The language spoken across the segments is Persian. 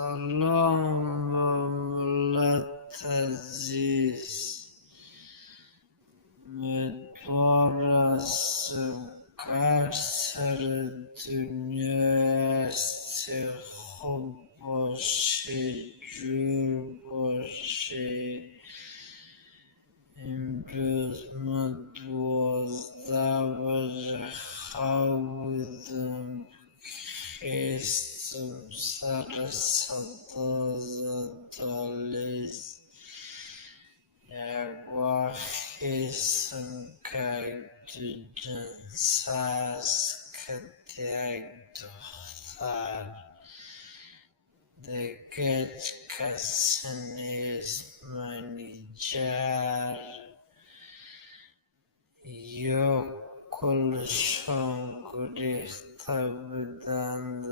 سلام ملت عزیز، امیدوار هستم که هر سر دنیا هستی خوب باشی، جور باشی. امروز من 12 بجه خوابیدم، خیستم سر صدا زدالیز. یک وقت خیستم که دو جنس هست که یک دختر دیگه کسی نیست. منیجر یا کلشان گریخته بودند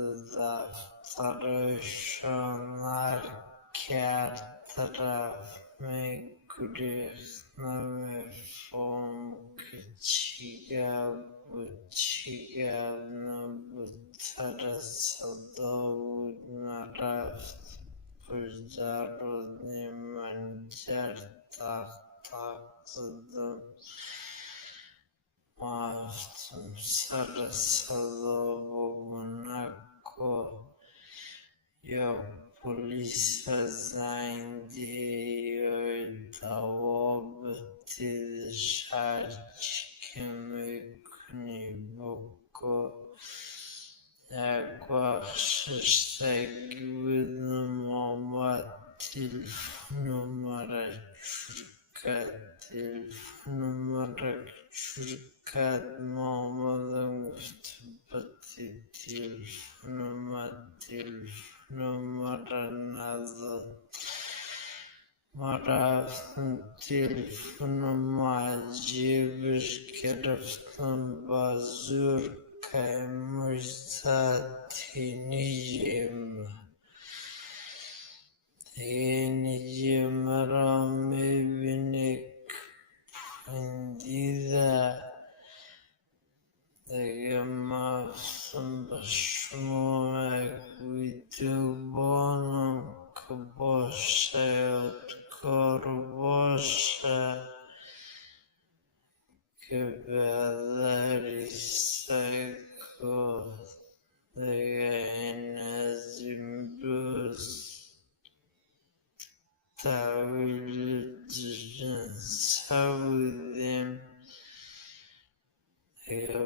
دفترشان، هر که طرف میگریخت نمیفهم که چی گپ بود چی گپ نبود. سر صدا بود نرفت پشت رودی منیجر تق تق زدم. رفتم سر صدا بابا نکن، یا پلیس زنگ ده یا دوا بدیدش، هرچی که میکنی بکن. یک وقت ششتگی بودم آمد تلفن مرا چور کرد، تلفن مرا چور کرد. ما آمدم گفتم بده تلفن مرا نداد. ما رفتم تلفن ما جیبش گرفتم با زور که مشت زد تینیجم. دیگه مرا میبینی که پندیده. دیگه مفتم به شما یک ویدیو بانم که باشه یادگار باشه، که بیادری سیکو. دیگه این از امروز تولد جنسه بودیم. دیگه